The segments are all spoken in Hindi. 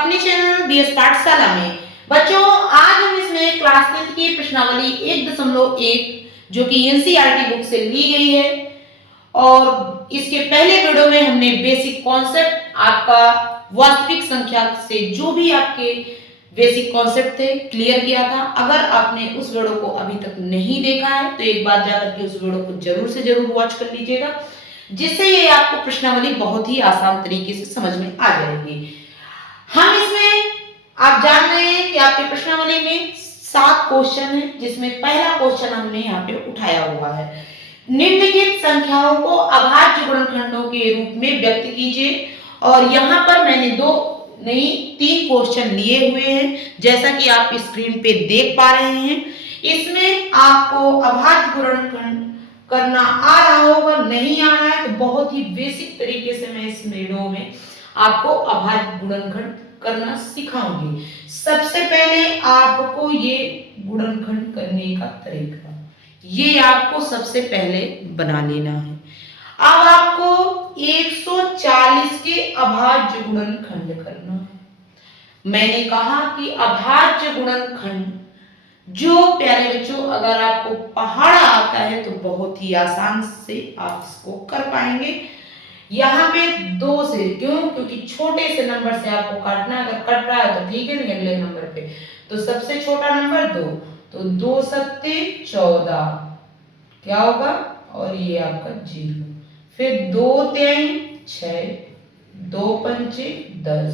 अपने चैनल बीएस पाठशाला में। बच्चों, आज हम इसमें क्लास 10 की प्रश्नावली 1.1 जो कि एनसीईआरटी बुक से ली गई है और इसके पहले वीडियो में हमने बेसिक कॉन्सेप्ट आपका वास्तविक संख्या से जो भी आपके बेसिक कॉन्सेप्ट थे क्लियर किया था। अगर आपने उस वीडियो को अभी तक नहीं देखा है तो एक बार जाकर के उस वीडियो को जरूर से जरूर वॉच कर लीजिएगा, जिससे ये आपको प्रश्नावली बहुत ही आसान तरीके से समझ में आ जाएगी। हम इसमें आप जान रहे हैं कि आपके प्रश्नावली में 7 क्वेश्चन है, जिसमें पहला क्वेश्चन हमने यहाँ पे उठाया हुआ है। निम्नलिखित संख्याओं को अभाज्य गुणनखंडों के रूप में व्यक्त कीजिए। और यहाँ पर मैंने 3 क्वेश्चन लिए हुए हैं, जैसा कि आप स्क्रीन पे देख पा रहे हैं। इसमें आपको अभाज्य गुणनखंड करना आ रहा होगा, नहीं आ रहा है तो बहुत ही बेसिक तरीके से मैं इस वीडियो में आपको अभाज्य गुणनखंड करना सिखाऊंगी। सबसे पहले आपको ये गुणनखंड करने का तरीका ये आपको सबसे पहले बना लेना है। अब आपको 140 के अभाज्य गुणनखंड करना है। मैंने कहा कि अभाज्य गुणनखंड जो प्यारे बच्चों, अगर आपको पहाड़ा आता है तो बहुत ही आसान से आप इसको कर पाएंगे। यहाँ पे 2 से, क्योंकि छोटे से नंबर से आपको काटना है। अगर कट रहा है तो ठीक है, नहीं अगले नंबर पे तो सबसे छोटा नंबर 2, तो 2 सत्ते 14 क्या होगा, और ये आपका 0। फिर 2 3 6, 2 पंचे 10।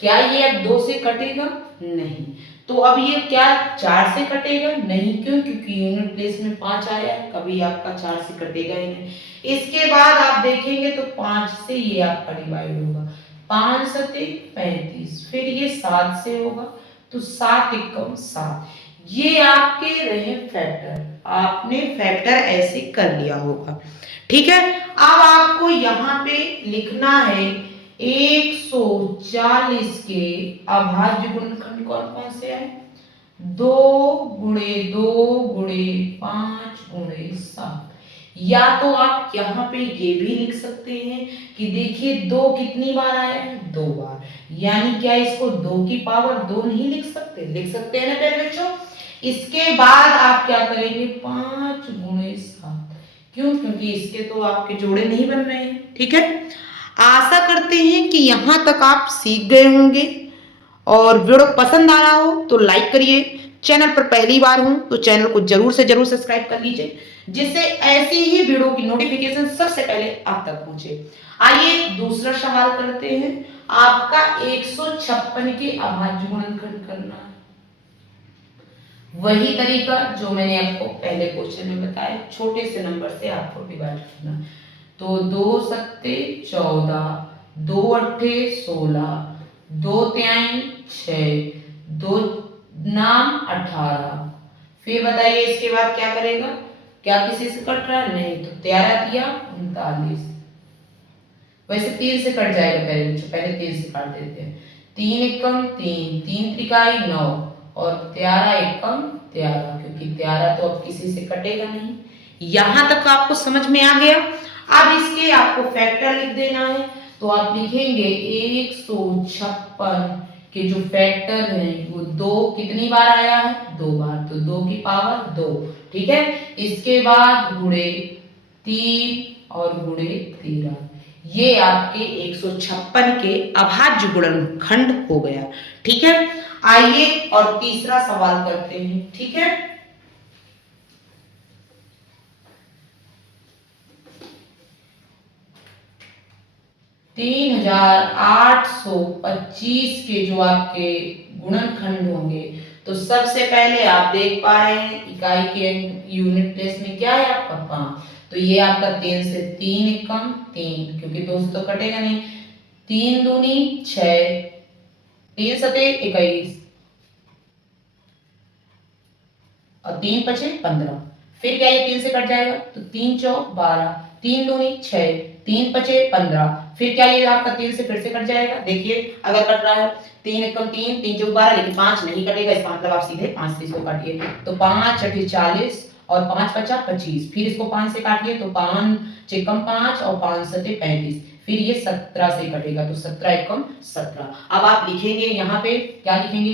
क्या ये अब 2 से कटेगा? नहीं। तो अब ये क्या 4 से कटेगा? नहीं। क्यों? क्योंकि यूनिट प्लेस में 5 आया है, कभी आपका 4 से कटेगा ही नहीं। इसके बाद आप देखेंगे तो 5 से ये आपका डिवाइड होगा, 5 सत्ते 35। फिर ये 7 से होगा तो 7 एकम 7। ये आपके रहे फैक्टर, आपने फैक्टर ऐसे कर लिया होगा, ठीक है। अब आपको यहाँ पे लिखना है 140 के अभाज्य गुणनखंड कौन कौन से हैं? 2 गुणे 2 गुणे 5 गुणे 7। या तो आप यहाँ पे ये भी लिख सकते हैं कि देखिए 2 कितनी बार आया है? 2 बार। यानी क्या इसको 2 की पावर 2 नहीं लिख सकते? लिख सकते हैं ना प्यारे बच्चों। इसके बाद आप क्या करेंगे? 5 गुणे 7। क्यों? क्योंकि इसके तो आपके जोड़े नहीं बन रहे हैं, ठीक है। आशा करते हैं कि यहाँ तक आप सीख गए होंगे और वीडियो पसंद आ रहा हो तो लाइक करिए। चैनल पर पहली बार हूं तो चैनल को जरूर से जरूर सब्सक्राइब कर लीजिए, जिससे ऐसी ही वीडियो की नोटिफिकेशन सबसे पहले आप तक पहुंचे। आइए दूसरा सवाल करते हैं। आपका 156 के अभाज्य गुणनखंड करना है। वही तरीका जो मैंने आपको पहले क्वेश्चन में बताया, छोटे से नंबर से आपको डिवाइड करना। तो 2 सत्ते 14, 2 अट्ठे 16, 2 तिहाई 6, 2 नाम 18। फिर बताइए इसके बाद क्या करेगा? क्या किसी से कट रहा है? नहीं। तो 13 तिया 39। वैसे 3 से कट जाएगा पहले बच्चों, पहले 3 से काट देते हैं। 3 एकम 3, 3 त्रिकाई 9 और 13 एकम 13, क्योंकि 13 तो अब किसी से कटेगा नहीं। यहां तक आपको समझ में आ गया। अब इसके आपको फैक्टर लिख देना है, तो आप लिखेंगे 156 के जो फैक्टर है वो 2 कितनी बार आया है? 2 बार, तो 2 की पावर 2, ठीक है। इसके बाद गुणे 3 और गुणे 13, ये आपके 156 के अभाज्य गुणनखंड हो गया, ठीक है। आइए और तीसरा सवाल करते हैं, ठीक है। तीन 3825 के जो आपके गुणनखंड होंगे, तो सबसे पहले आप देख पा रहे हैं इकाई के यूनिट प्लेस में क्या है आपका 5। तो ये आपका 3 से 3 एकम 3, क्योंकि 2 से तो कटेगा नहीं। 3 दूनी 6, 3 सते 21 और 3 पचे 15। फिर क्या ये 3 से कट जाएगा? तो 3 चौक 12, 3 दूनी 6, 3 पचे 15। फिर क्या ये आपका 3 से फिर से कट जाएगा? देखिए अगर कट रहा है 3 एकम 3, 3 चौक 12, लेकिन 5 नहीं कटेगा। इसका मतलब आप सीधे 5 से इसको काटिए, तो 5 छठे 40 और 5 पचा 25। फिर इसको 5 से काटिए, तो 5 एकम 5 और 5 सते 35। फिर ये 17 से कटेगा, तो 17 एकम 17। अब आप लिखेंगे यहाँ पे क्या लिखेंगे,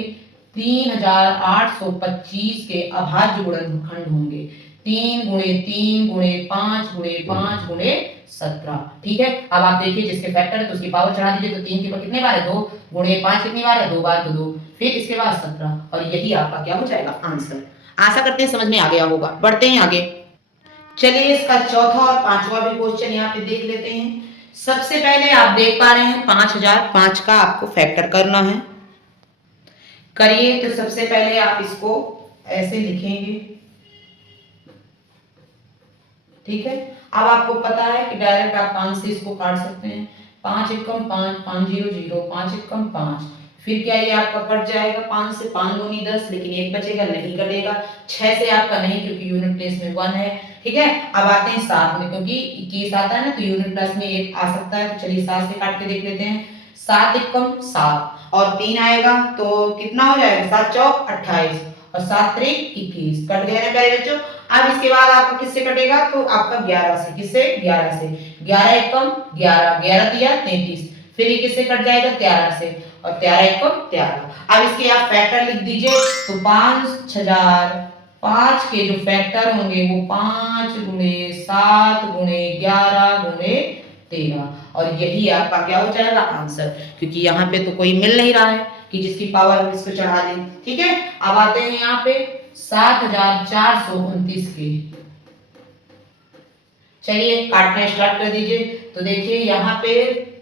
3825 के अभाज्य गुणनखंड होंगे 3 गुणे 3 गुणे 5 गुणे 5 गुणे 17। ठीक है, अब आप देखिए जिसके फैक्टर है तो उसकी पावर चढ़ा दीजिए, तो 3 के कितने बार है 2, गुणे 5 कितनी बार है 2 बार, तो 2, फिर इसके बाद 17, और यही आपका क्या हो जाएगा आंसर। आशा करते हैं समझ में आ गया होगा। बढ़ते हैं आगे। चलिए इसका चौथा और पांचवा भी क्वेश्चन यहाँ पे देख लेते हैं। सबसे पहले आप देख पा रहे हैं 5005 का आपको फैक्टर करना है। करिए, तो सबसे पहले आप इसको ऐसे लिखेंगे। ठीक है, अब आपको पता है कि डायरेक्ट आप 5 से इसको काट सकते हैं। 5 एकम 5, 5 0 0, 5 एकम 5, फिर क्या ये आपका कट जाएगा 5 से, 5 दूनी 10, लेकिन एक बचेगा, नहीं कटेगा। 6 से आपका नहीं, क्योंकि यूनिट प्लेस में 1 है। ठीक है, अब आते हैं 7 में, क्योंकि 21 आता है ना, तो यूनिट प्लेस में 1 आ सकता है, तो चलिए 7 से काट के देख लेते हैं। 7 एकम 7 और 3 आएगा, तो कितना हो जाएगा, 7 चौक 28 और 7 त्रिक 21, कट गया ना प्यारे बच्चों। अब इसके बाद आपका किससे कटेगा, तो आपका 11 से, किससे 11 से, 11 एकम 11, 11 दिया 33, फिर ये किससे कट जाएगा 13 से, और 13 एकम 13। अब इसके आप फैक्टर लिख दीजिए, तो 5005 के जो फैक्टर होंगे वो 5 गुणे 7 गुणे 11 गुणे 13, और यही आपका क्या हो जाएगा आंसर, क्योंकि यहाँ पे तो कोई मिल नहीं रहा है कि जिसकी पावर हम इसको चढ़ा दें। ठीक है, अब आते हैं यहाँ पे 7429 के। चलिए काटना स्टार्ट कर दीजिए, तो देखिए यहाँ पे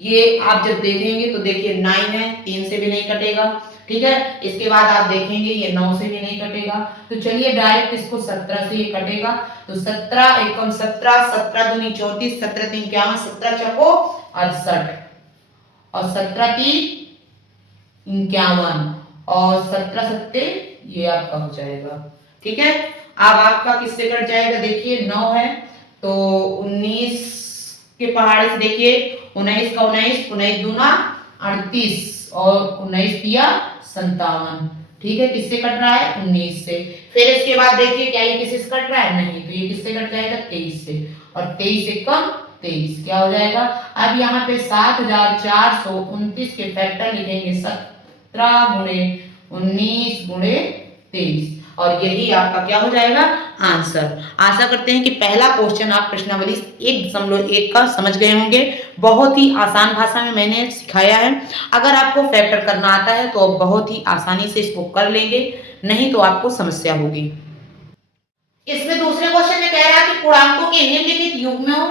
ये आप जब देखेंगे तो देखिए 9 है, 3 से भी नहीं कटेगा। ठीक है, इसके बाद आप देखेंगे ये 9 से भी नहीं कटेगा, तो चलिए डायरेक्ट इसको 17 से ये कटेगा, तो 17 एकम 17, 17 दूनी 34, 17 तीन 51, 17 चौको 68 और 17 तीन 51 और 17 सत्ते ये आपका हो जाएगा। ठीक है, अब आपका किससे कट जाएगा, देखिए 9 है, तो 19 के पहाड़े से देखिए 19 का 19, 19 दूना 38 और 19 तिया 57। ठीक है, किससे कट रहा है 19 से। फिर इसके बाद देखिए क्या ये किससे कट रहा है, नहीं, तो ये किससे कट जाएगा 23 से, और 23 से कम 23 क्या हो जाएगा। अब यहाँ पे 7429 के फैक्टर लिखेंगे 17 गुणे 19 गुणे 23, और यही आपका क्या हो जाएगा आंसर। आशा करते हैं कि पहला क्वेश्चन आप प्रश्नावली 1.1 का समझ गए होंगे। बहुत ही आसान भाषा में मैंने सिखाया है। अगर आपको फैक्टर करना आता है तो आप बहुत ही आसानी से इसको कर लेंगे, नहीं तो आपको समस्या होगी। इसमें दूसरे क्वेश्चन में कह रहा है कि पूर्णांकों के निम्नलिखित युग्मों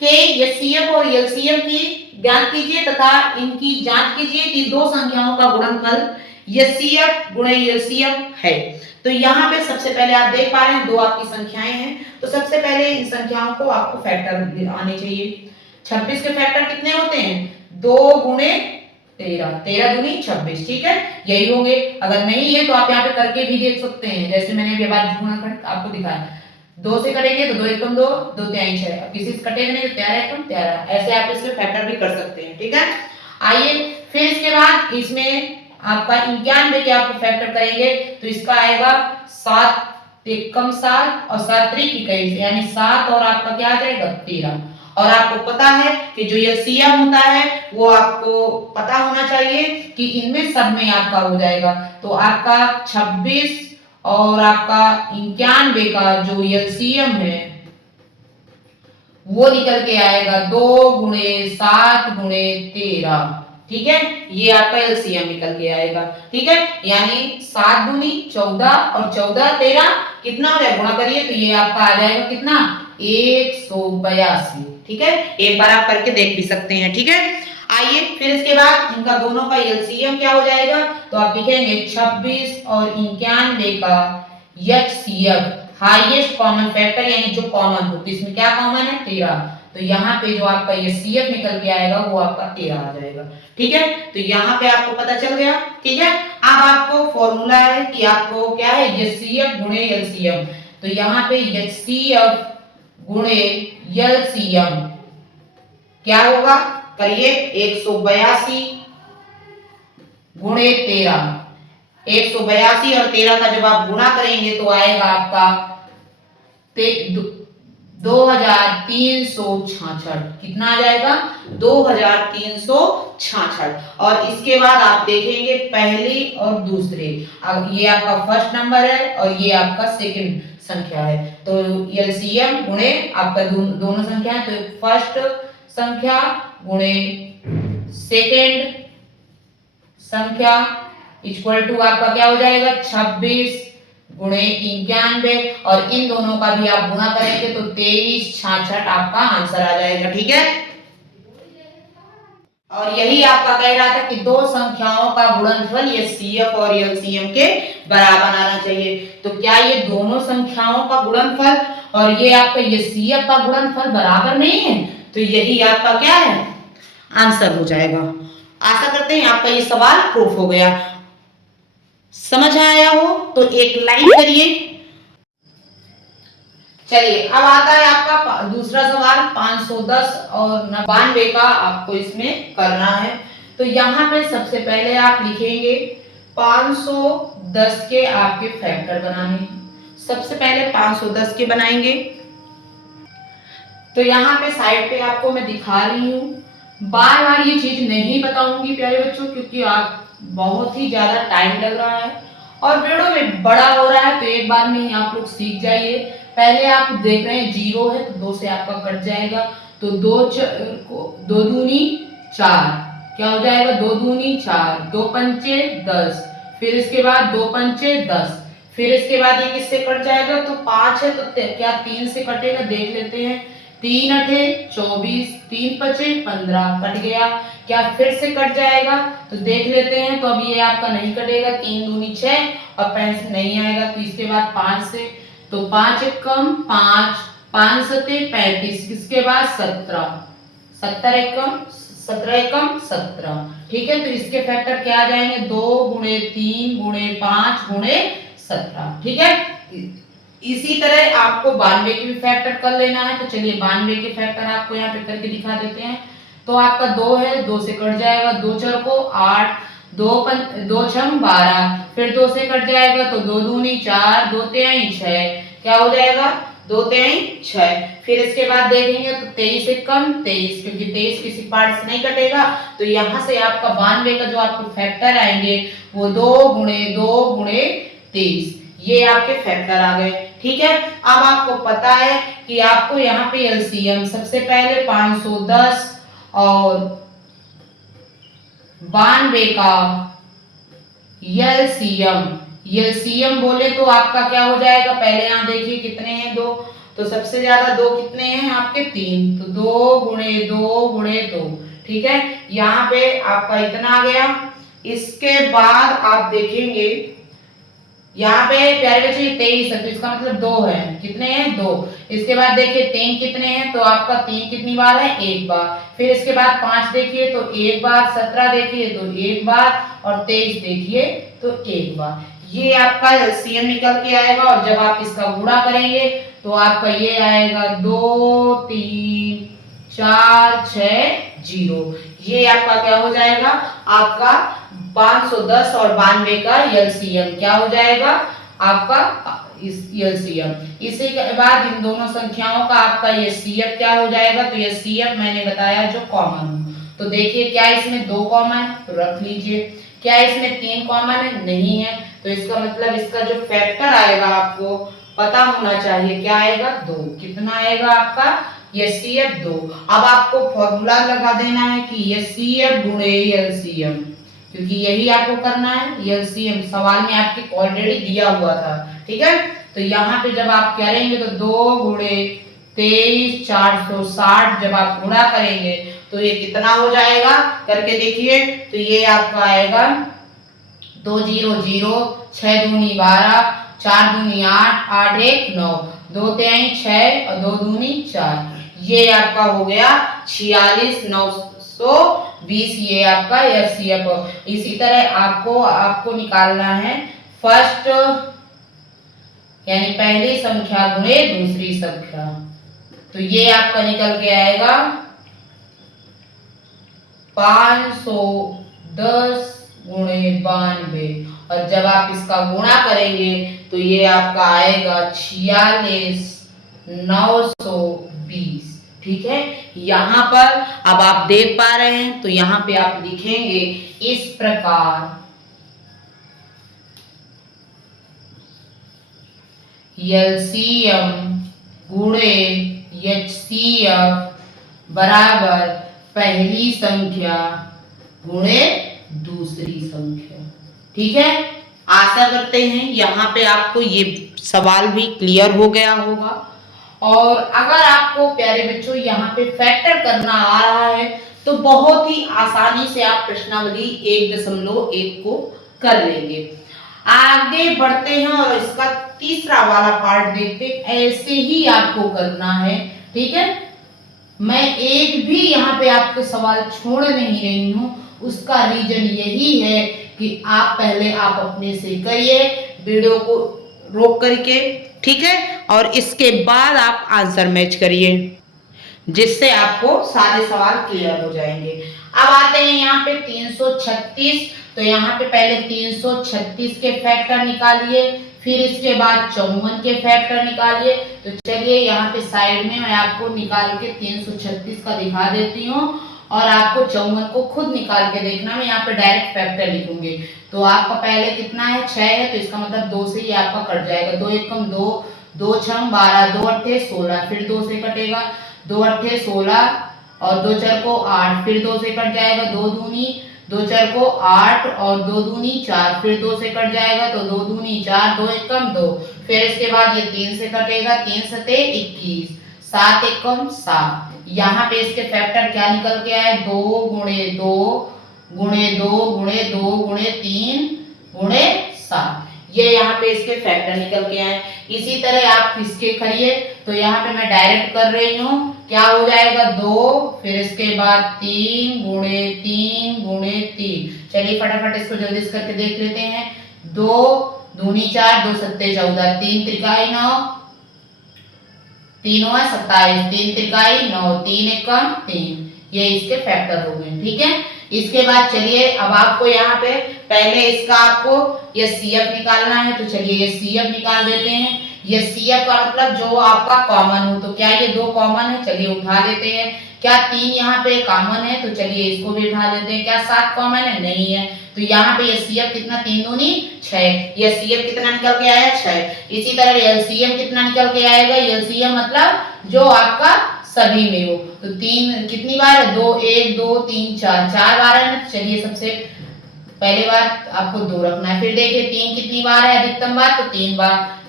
के एचसीएफ और एलसीएम की ज्ञात कीजिए तथा इनकी जांच कीजिए कि दो संख्याओं का गुणनफल एचसीएफ गुणे एलसीएम है। तो यहाँ पे सबसे पहले आप देख पा रहे हैं दो आपकी संख्याएं हैं, तो सबसे पहले इन संख्याओं को आपको फैक्टर आने चाहिए। 26 के फैक्टर कितने होते हैं, 2 गुणे 13, 13 दूनी 26। ठीक है, यही होंगे। अगर नहीं है तो आप यहाँ पे करके भी देख सकते हैं, जैसे मैंने अभी बाद गुणनखंड आपको दिखाया, 2 से करेंगे तो 2 एकम 2, 2 तिहाई 6, अब किसी से कटेगा नहीं तो 13 एकम 13, ऐसे आप इसमें फैक्टर भी कर सकते हैं। ठीक है, आइए फिर इसके बाद इसमें आपका 91 के आप फैक्टर करेंगे तो इसका आएगा 7 एकम 7 और 7 त्रिक 21, यानी 7 और आपका क्या आ जाएगा 13। और आपको पता है कि जो एलसीएम होता है वो आपको पता होना चाहिए कि इनमें सब में आपका हो जाएगा, तो आपका 26 और आपका 91 का जो एलसीएम है वो निकल के आएगा 2 गुणे 7 गुणे 13। ठीक है, ये आपका एलसीएम निकल के आएगा। ठीक है, यानी 7 दूनी 14 और 14 13 कितना हो जाएगा, गुणा करिए तो ये आपका आ जाएगा कितना 182। ठीक है, एक बार आप करके देख भी सकते हैं। ठीक है, आइए फिर इसके बाद इनका दोनों का एलसीएम क्या हो जाएगा, तो आप लिखेंगे 26 और 91 का एचसीएफ हाईएस्ट कॉमन फैक्टर, यानी जो कॉमन हो, तो इसमें क्या कॉमन है 13, तो यहाँ पे जो आपका ये सीएफ निकल के आएगा वो आपका 13 आ जाएगा। ठीक है, तो यहाँ पे आपको पता चल गया। ठीक है, अब आपको फॉर्मूला है कि आपको क्या है एचसीएफ गुणे एलसीएम, तो यहाँ पे एचसीएफ गुणे एलसीएम क्या होगा, करिए 182 गुणे 13, 182 और 13 का जब आप गुणा करेंगे तो आएगा आपका 2366 कितना आ जाएगा 2366। और इसके बाद आप देखेंगे पहली और दूसरे, अब ये आपका फर्स्ट नंबर है और ये आपका सेकंड संख्या है, तो एलसीएम गुणे आपका दोनों संख्या है, तो फर्स्ट संख्या गुणे सेकंड संख्या इक्वल टू आपका क्या हो जाएगा 26 गुणे 91, और इन दोनों का भी आप गुणा करेंगे तो 2366 आपका आंसर आ जाएगा। ठीक है, और यही आपका कह रहा था कि दो संख्याओं का गुणनफल एचसीएफ और एलसीएम के बराबर आना चाहिए। तो क्या ये दोनों संख्याओं का गुणनफल और ये आपका एचसीएफ का गुणनफल बराबर नहीं है? तो यही आपका क्या है आंसर हो जाएगा। आशा करते हैं आपका ये सवाल प्रूफ हो गया। समझ आया हो तो एक लाइक करिए। चलिए अब आता है आपका दूसरा सवाल 510 और 92 का आपको इसमें करना है। तो यहाँ पे सबसे पहले आप लिखेंगे 510 के आपके फैक्टर बनाने। सबसे पहले 510 के बनाएंगे। तो यहाँ पे साइड पे आपको मैं दिखा रही हूँ, बार बार ये चीज नहीं बताऊंगी प्यारे बच्चों, क्योंकि आप बहुत ही ज्यादा टाइम लग रहा है और वीडियो में बड़ा हो रहा है, तो एक बार में ही आप लोग सीख जाइए। पहले आप देख रहे हैं 0 है तो 2 से आपका कट जाएगा, तो 2 दूनी 4 क्या हो जाएगा 2 दूनी 4, 2 पंचे 10, फिर इसके बाद 2 पंचे 10, फिर इसके बाद ये किससे कट जाएगा तो 5 है तो क्या 3 से कटेगा, देख लेते हैं। 3 अठे 24, 3 पचे 15 कट गया। क्या फिर से कट जाएगा तो देख लेते हैं। तो अब ये आपका नहीं कटेगा, 3 दूनी 6 और 5 नहीं आएगा, तो इसके बाद 5 से, तो 5 एकम 5, 5 सते 35, इसके बाद 17, 17 एकम 17 एकम 17। ठीक है, तो इसके फैक्टर क्या आ जाएंगे 2 गुणे 3 गुणे 5 गुणे 17। ठीक है, इसी तरह आपको 92 की भी फैक्टर कर लेना है। तो चलिए 92 के फैक्टर आपको यहाँ पे करके दिखा देते हैं। तो आपका 2 है, 2 से कट जाएगा, 2 चर को 8, 2 छम 12, फिर 2 से कट जाएगा तो 2 दूनी 4, 2 तिहाई 6, क्या हो जाएगा 2 तिहाई 6। फिर इसके बाद देखेंगे तो 23 से कम 23, क्योंकि 23 किसी पार्ट से नहीं कटेगा, तो यहाँ से आपका 92 का जो आपको फैक्टर आएंगे वो 2 गुणे 2 गुणे 23, ये आपके फैक्टर आ गए। ठीक है, अब आपको पता है कि आपको यहाँ पे एलसीएम सबसे पहले 510 और 92 का एलसीएम बोले तो आपका क्या हो जाएगा, पहले यहाँ देखिए कितने हैं 2, तो सबसे ज्यादा 2 कितने हैं आपके 3, तो 2 गुणे 2 गुणे 2। ठीक है, यहाँ पे आपका इतना आ गया। इसके बाद आप देखेंगे यहाँ पे प्यारे बच्चे 23 है, तो इसका मतलब 2 है, कितने हैं 2। इसके बाद देखिए 3 कितने हैं, तो आपका 3 कितनी बार है 1 बार। फिर इसके बाद 5 देखिए तो 1 बार, 17 देखिए तो 1 बार, और 23 देखिए तो 1 बार। ये आपका एलसीएम निकल के आएगा, और जब आप इसका गुणा करेंगे तो आपका ये आएगा 2 3 4 6 0। ये आपका क्या हो जाएगा, आपका 510 और 92 का एलसीएम क्या हो जाएगा आपका एलसीएम। इसी के बाद इन दोनों संख्याओं का आपका एचसीएफ क्या हो जाएगा, तो एचसीएफ मैंने बताया जो कॉमन हो। तो देखिए क्या इसमें 2 कॉमन, तो रख लीजिए। क्या इसमें 3 कॉमन है, नहीं है, तो इसका मतलब इसका जो फैक्टर आएगा आपको पता होना चाहिए, क्या आएगा 2। कितना आएगा आपका एचसीएफ 2। अब आपको फॉर्मूला लगा देना है कि एचसीएफ गुणे एलसीएम, क्योंकि यही आपको करना है। एलसीएम सवाल में आपके ऑलरेडी दिया हुआ था। ठीक है, तो यहाँ पे जब आप करेंगे तो 2 गुणे 23 460 जब आप गुणा करेंगे तो ये कितना हो जाएगा करके देखिए, तो ये आपका आएगा 2 0 0, 6 दूनी 12, 4 दूनी 8, 8 1 9, 2 तिहाई 6 और 2 दूनी 4, ये आपका हो गया 46,920, ये आपका एचसीएफ। इसी तरह आपको निकालना है फर्स्ट यानी पहली संख्या गुणे दूसरी संख्या, तो ये आपका निकल के आएगा 510 गुणे 92, और जब आप इसका गुणा करेंगे तो ये आपका आएगा 46 920। ठीक है, यहाँ पर अब आप देख पा रहे हैं तो यहाँ पे आप लिखेंगे इस प्रकार एलसीएम गुणे एचसीएफ बराबर पहली संख्या गुणे दूसरी संख्या। ठीक है, आशा करते हैं यहाँ पे आपको ये सवाल भी क्लियर हो गया होगा। और अगर आपको प्यारे बच्चों यहाँ पे फैक्टर करना आ रहा है तो बहुत ही आसानी से आप प्रश्नावली 1.1 को कर लेंगे। आगे बढ़ते हैं और इसका तीसरा वाला पार्ट देखते हैं। ऐसे ही आपको करना है। ठीक है, मैं एक भी यहाँ पे आपके सवाल छोड़ नहीं रही हूँ। उसका रीजन यही है कि आप पहले आप अपने से करिए वीडियो को रोक करके। ठीक है, और इसके बाद आप आंसर मैच करिए जिससे आपको सारे सवाल क्लियर हो जाएंगे। अब आते हैं यहाँ पे 336। तो यहाँ पे पहले 336 के फैक्टर निकालिए, फिर इसके बाद 54 के फैक्टर निकालिए। तो चलिए यहाँ पे साइड में मैं आपको निकाल के 336 का दिखा देती हूँ और आपको 54 को खुद निकाल के देखना। मैं यहाँ पे डायरेक्ट फैक्टर लिखूंगी। तो आपका पहले कितना है, 6 है, तो इसका मतलब 2 से ही आपका कट जाएगा। 2 एकम 2, 2 छम 12, 2 अट्ठे 16, फिर 2 से कटेगा, 2 अट्ठे 16 और 2 चर को 8, फिर 2 से कट जाएगा, 2 दूनी 2 चर को 8 और 2 दूनी 4, फिर 2 से कट जाएगा तो 2 दूनी 4, 2 एकम 2, फिर इसके बाद ये 3 से कटेगा, 3 सते 21, 7 एकम 7। यहाँ पे इसके फैक्टर क्या निकल के आए, 2 गुणे 2 गुणे 2 गुणे 2 गुणे 3 गुणे 7। ये यहाँ पे इसके फैक्टर निकल के आए। इसी तरह आप इसके करिए। तो यहाँ पे मैं डायरेक्ट कर रही हूँ, क्या हो जाएगा 2, फिर इसके बाद 3 गुणे 3 गुणे 3। चलिए फटाफट इसको जल्दी से करके देख लेते हैं। 2 दूनी 4, 2 सत्ते 14, 3 त्रिकाई 9, 3 27, 3 त्रिकाई 9, 3 एकम 3। ये इसके फैक्टर हो गए। ठीक है, इसके बाद चलिए अब आपको यहाँ पे पहले इसका आपको ये सीएफ निकालना है। तो चलिए ये सीएफ निकाल देते हैं। ये सीएफ का मतलब जो आपका कॉमन हो। तो क्या ये 2 कॉमन है, चलिए उठा देते हैं। क्या 3 यहाँ पे कॉमन है, तो चलिए इसको भी उठा देते हैं। क्या 7 कॉमन है, नहीं है। तो यहाँ पे ये सीएफ कितना, 3 दूनी 6, ये सीएफ कितना निकल के आया 6। इसी तरह एलसीएम कितना निकल के आएगा, एलसीएम मतलब जो आपका सभी में हो। तो 3 कितनी बार है, 2 1 2 3 4, 4 बार है ना। चलिए सबसे पहले बार आपको 2 रखना है। फिर देखिए 3 कितनी बार है अधिकतम बार, तो 3 बार,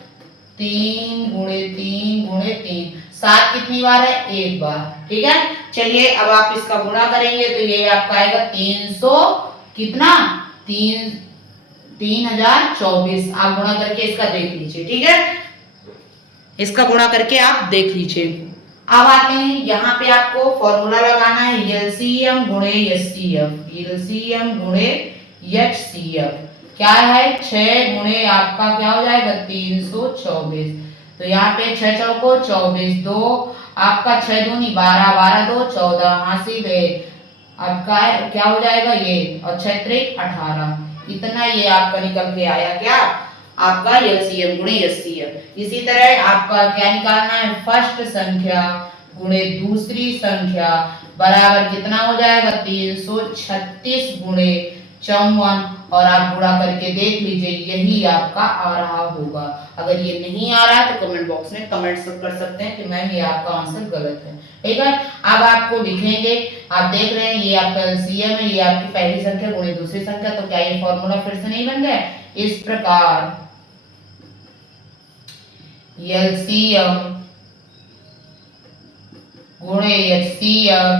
3 गुणे 3 गुणे 3। 7 कितनी बार है, 1 बार। ठीक है, चलिए अब आप इसका गुणा करेंगे तो ये आपका आएगा 300 कितना, 3024। आप गुणा करके इसका देख लीजिए। ठीक है, इसका गुणा करके आप देख लीजिए। अब आते हैं यहाँ पे आपको फॉर्मूला लगाना है एलसीएम गुणे एचसीएफ। एलसीएम गुणे एचसीएफ क्या है, 6 गुणे आपका क्या हो जाएगा 324। तो यहाँ पे 6 चौको 24, 2 आपका 6 दूनी 12, 12 2 14, हासिल है आपका क्या हो जाएगा ये, और 6 त्रिक 18। इतना ये आपका निकल के आया क्या, आपका एलसीएम गुणे एचसीएफ। इसी तरह आपका क्या निकालना है, फर्स्ट संख्या गुणे दूसरी संख्या बराबर कितना हो जाएगा 336 गुणे 54। और आप गुणा करके देख लीजिए, यही आपका आ रहा होगा। अगर ये नहीं आ रहा है तो कमेंट बॉक्स में कमेंट कर सकते हैं कि मैम ये आपका आंसर गलत है। ठीक है, अब आपको लिखेंगे, आप देख रहे हैं ये आपका एलसीएम है, ये आपकी पहली संख्या गुणे दूसरी संख्या। तो क्या ये फॉर्मूला फिर से नहीं बन गया। इस प्रकार एलसीएम गुणे एचसीएफ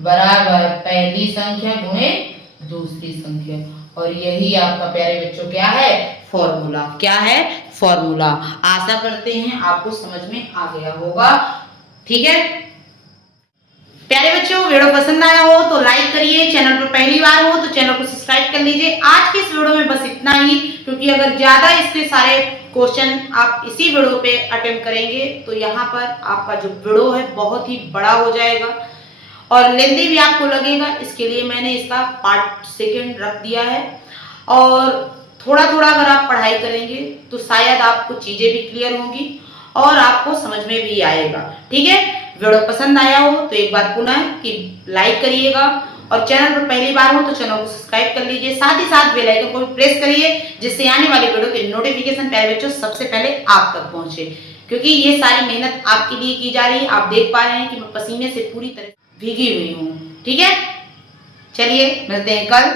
बराबर पहली संख्या गुणे दूसरी संख्या। और यही आपका प्यारे बच्चों क्या है, फॉर्मूला। क्या है, फॉर्मूला। आशा करते हैं आपको समझ में आ गया होगा। ठीक है प्यारे बच्चों, वीडियो पसंद आया हो तो लाइक करिए, चैनल पर पहली बार हो तो चैनल को सब्सक्राइब कर लीजिए। आज के इस वीडियो में बस इतना ही, क्योंकि अगर ज्यादा इसके सारे क्वेश्चन आप इसी वीडियो पे अटेम्प्ट करेंगे तो यहाँ पर आपका जो वीडियो है बहुत ही बड़ा हो जाएगा और लेंदी भी आपको लगेगा। इसके लिए मैंने इसका पार्ट सेकंड रख दिया है। और थोड़ा थोड़ा अगर आप पढ़ाई करेंगे तो शायद आपको चीजें भी क्लियर होंगी और आपको समझ में भी आएगा। ठीक है, वीडियो पसंद आया हो तो एक बार पुनः कि लाइक करिएगा और चैनल पर पहली बार हो तो चैनल को सब्सक्राइब कर लीजिए, साथ ही साथ बेल आइकन को भी प्रेस करिए जिससे आने वाले वीडियो के नोटिफिकेशन प्यारे बच्चों सबसे पहले आप तक पहुंचे, क्योंकि ये सारी मेहनत आपके लिए की जा रही है। आप देख पा रहे हैं कि मैं पसीने से पूरी तरह भीगी हुई हूँ। ठीक है, चलिए मिलते हैं कल।